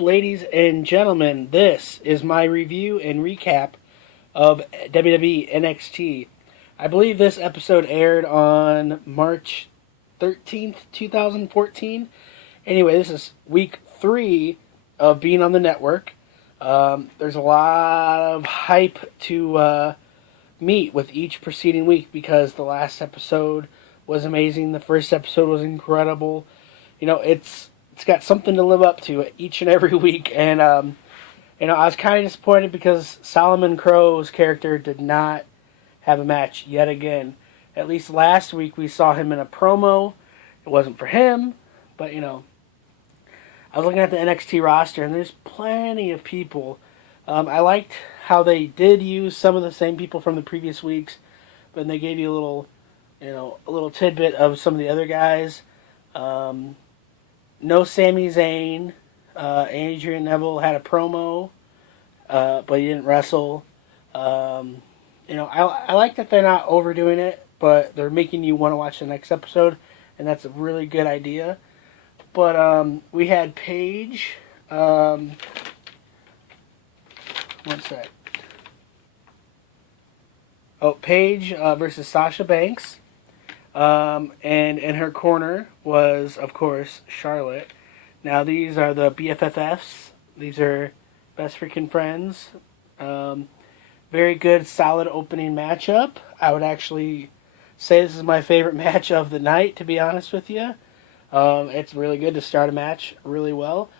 Ladies and gentlemen? This is my review and recap of WWE NXT. I believe this episode aired on March 13th, 2014. Anyway, this is week 3 of being on the network. There's a lot of hype to meet with each preceding week because the last episode was amazing. The first episode was incredible. You know, it's got something to live up to each and every week. And, I was kind of disappointed because Solomon Crow's character did not have a match yet again. At least last week we saw him in a promo. It wasn't for him, but, I was looking at the NXT roster, and there's plenty of people. I liked how they did use some of the same people from the previous weeks, but they gave you a little tidbit of some of the other guys. No Sami Zayn. Adrian Neville had a promo, but he didn't wrestle. I like that they're not overdoing it, but they're making you want to watch the next episode, and that's a really good idea. But we had Paige. One sec. Oh, Paige versus Sasha Banks. And in her corner was, of course, Charlotte. Now, these are the BFFs. These are best freaking friends. Very good, solid opening matchup. I would actually say this is my favorite match of the night, to be honest with you. It's really good to start a match really well.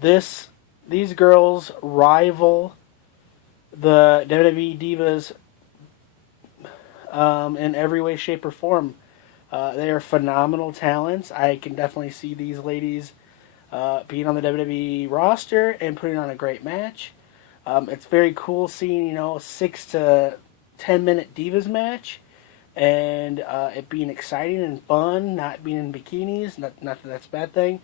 These girls rival the WWE Divas in every way, shape, or form. They are phenomenal talents. I can definitely see these ladies being on the WWE roster and putting on a great match. It's very cool seeing, a 6 to 10 minute Divas match and it being exciting and fun, not being in bikinis. Not that that's a bad thing.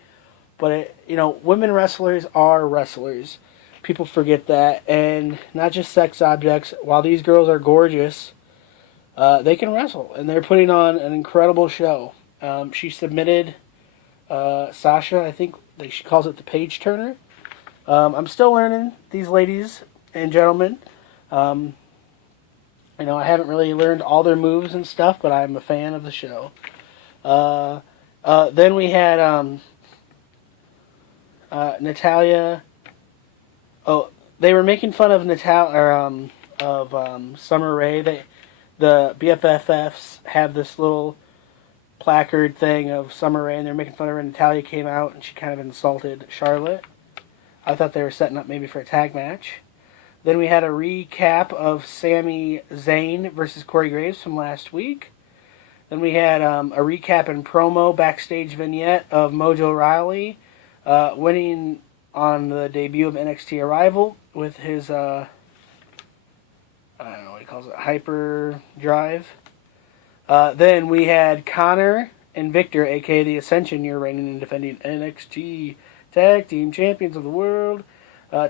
But, women wrestlers are wrestlers. People forget that. And not just sex objects. While these girls are gorgeous, they can wrestle. And they're putting on an incredible show. She submitted Sasha, I think she calls it the Pageturner. I'm still learning these ladies and gentlemen. I haven't really learned all their moves and stuff, but I'm a fan of the show. Then we had Natalya. Oh, they were making fun of Summer Rae. The BFFs have this little placard thing of Summer Rae, and they're making fun of her. Natalya came out, and she kind of insulted Charlotte. I thought they were setting up maybe for a tag match. Then we had a recap of Sami Zayn versus Corey Graves from last week. Then we had a recap and promo backstage vignette of Mojo Rawley winning on the debut of NXT Arrival with his, I don't know what he calls it, hyper drive. Then we had Connor and Victor, a.k.a. the Ascension, your reigning and defending NXT Tag Team Champions of the World,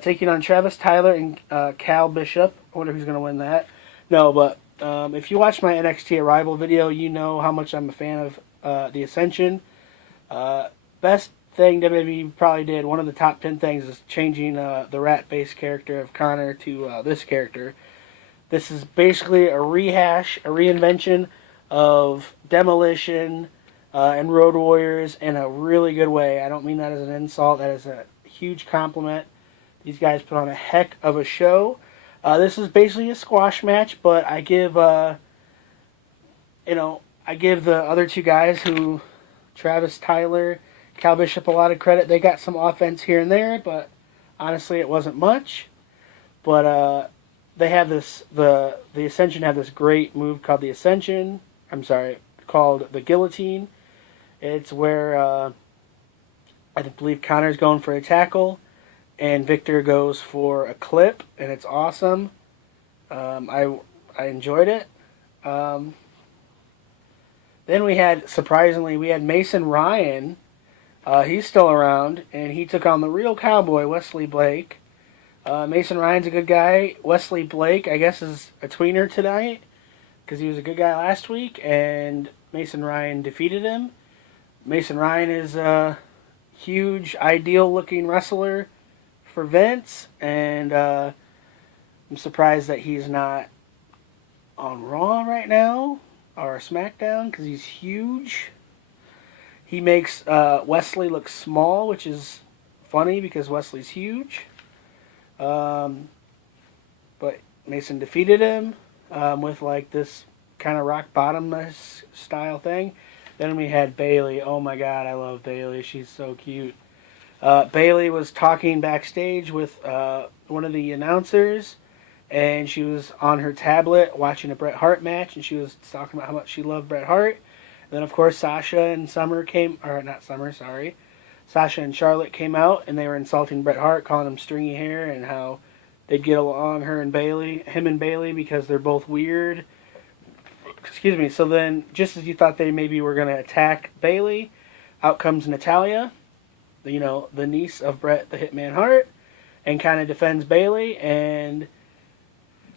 taking on Travis Tyler and Cal Bishop. I wonder who's going to win that. No, but if you watch my NXT Arrival video, you know how much I'm a fan of the Ascension. Best thing WWE probably did, one of the top 10 things, is changing the rat-based character of Connor to this character. This is basically a rehash, a reinvention of Demolition and Road Warriors in a really good way. I don't mean that as an insult. That is a huge compliment. These guys put on a heck of a show. This is basically a squash match, but I give the other two guys, Travis Tyler, Cal Bishop, a lot of credit. They got some offense here and there, but honestly, it wasn't much. But they have the Ascension have this great move called the Ascension. I'm sorry, called the Guillotine. It's where I believe Connor's going for a tackle, and Victor goes for a clip, and it's awesome. I enjoyed it. Then surprisingly, we had Mason Ryan. He's still around, and he took on the real cowboy, Wesley Blake. Mason Ryan's a good guy. Wesley Blake, I guess, is a tweener tonight, because he was a good guy last week, and Mason Ryan defeated him. Mason Ryan is, huge, ideal-looking wrestler for Vince, and I'm surprised that he's not on Raw right now or SmackDown because he's huge. He makes Wesley look small, which is funny because Wesley's huge. But Mason defeated him with like this kind of rock bottomless style thing. Then we had Bayley. Oh my God, I love Bayley. She's so cute. Bayley was talking backstage with one of the announcers, and she was on her tablet watching a Bret Hart match, and she was talking about how much she loved Bret Hart. And then, of course, Sasha and Charlotte came out, and they were insulting Bret Hart, calling him stringy hair, and how they'd get along, him and Bayley, because they're both weird. Excuse me. So then, just as you thought they maybe were going to attack Bayley, out comes Natalya, the niece of Bret the Hitman Hart, and kind of defends Bayley. And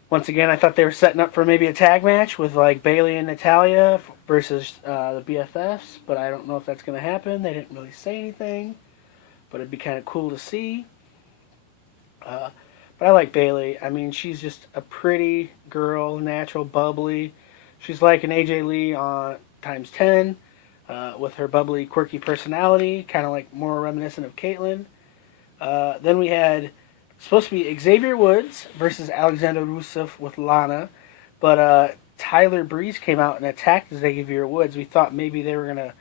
once again, I thought they were setting up for maybe a tag match with like Bayley and Natalya versus the BFFs, but I don't know if that's going to happen. They didn't really say anything, but it'd be kind of cool to see. But I like Bayley. I mean, she's just a pretty girl, natural, bubbly. She's like an AJ Lee on times 10, with her bubbly, quirky personality, kind of like more reminiscent of Caitlyn. Then we had supposed to be Xavier Woods versus Alexander Rusev with Lana, but Tyler Breeze came out and attacked Xavier Woods. We thought maybe they were going to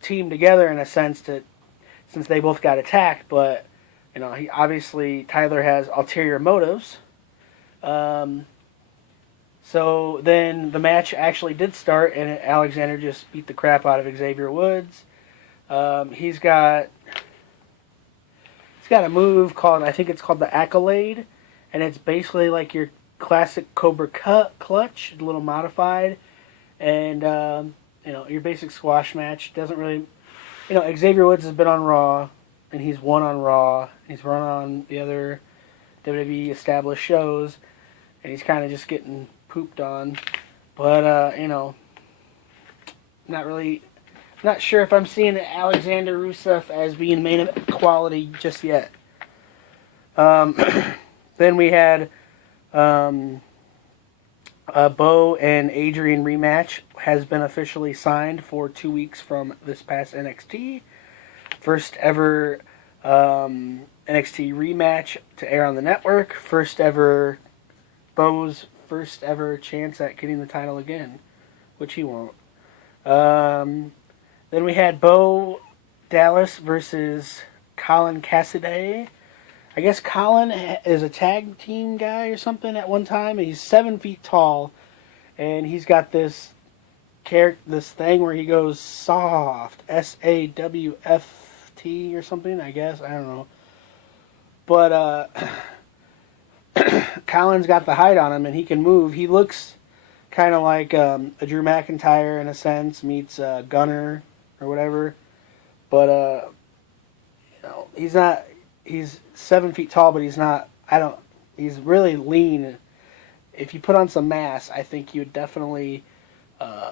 team together in a sense since they both got attacked, but Tyler has ulterior motives. So then the match actually did start, and Alexander just beat the crap out of Xavier Woods. He's got a move called, I think it's called the Accolade, and it's basically like your classic Cobra clutch, a little modified, and your basic squash match. Doesn't really, Xavier Woods has been on Raw, and he's won on Raw. He's run on the other WWE established shows, and he's kind of just getting pooped on. But not sure if I'm seeing Alexander Rusev as being main event quality just yet. Then we had Bo and Adrian rematch has been officially signed for 2 weeks from this past NXT. First ever NXT rematch to air on the network. Bo's first ever chance at getting the title again, which he won't. Then we had Bo Dallas versus Colin Cassady. I guess Colin is a tag team guy or something at one time. He's 7 feet tall, and he's got this thing where he goes soft, SAWFT or something. I guess I don't know, but Colin's got the height on him, and he can move. He looks kind of like a Drew McIntyre in a sense, meets Gunner or whatever. But he's not. He's 7 feet tall, but he's not. He's really lean. If you put on some mass, I think you would definitely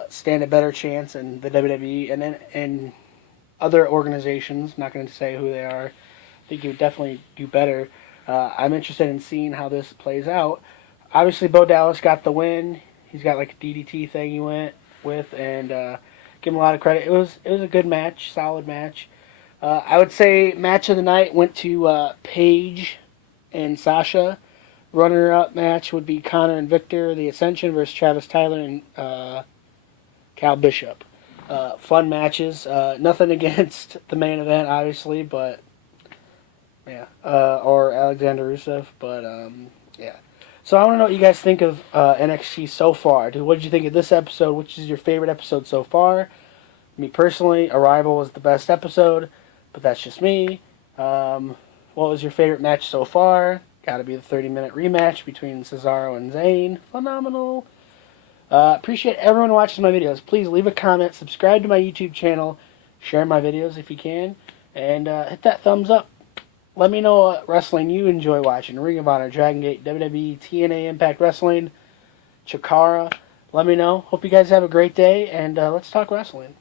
stand a better chance in the WWE and other organizations. Not going to say who they are. I think you would definitely do better. I'm interested in seeing how this plays out. Obviously, Bo Dallas got the win. He's got like a DDT thing he went with, and give him a lot of credit. It was a good match, solid match. I would say match of the night went to Paige and Sasha. Runner-up match would be Connor and Victor, the Ascension versus Travis Tyler and Cal Bishop. Fun matches. Nothing against the main event, obviously, but yeah, or Alexander Rusev, but yeah. So I want to know what you guys think of NXT so far. What did you think of this episode? Which is your favorite episode so far? Me personally, Arrival was the best episode, but that's just me. What was your favorite match so far? Got to be the 30-minute rematch between Cesaro and Zayn. Phenomenal. Appreciate everyone watching my videos. Please leave a comment, subscribe to my YouTube channel, share my videos if you can, and hit that thumbs up. Let me know what wrestling you enjoy watching. Ring of Honor, Dragon Gate, WWE, TNA, Impact Wrestling, Chikara. Let me know. Hope you guys have a great day, and let's talk wrestling.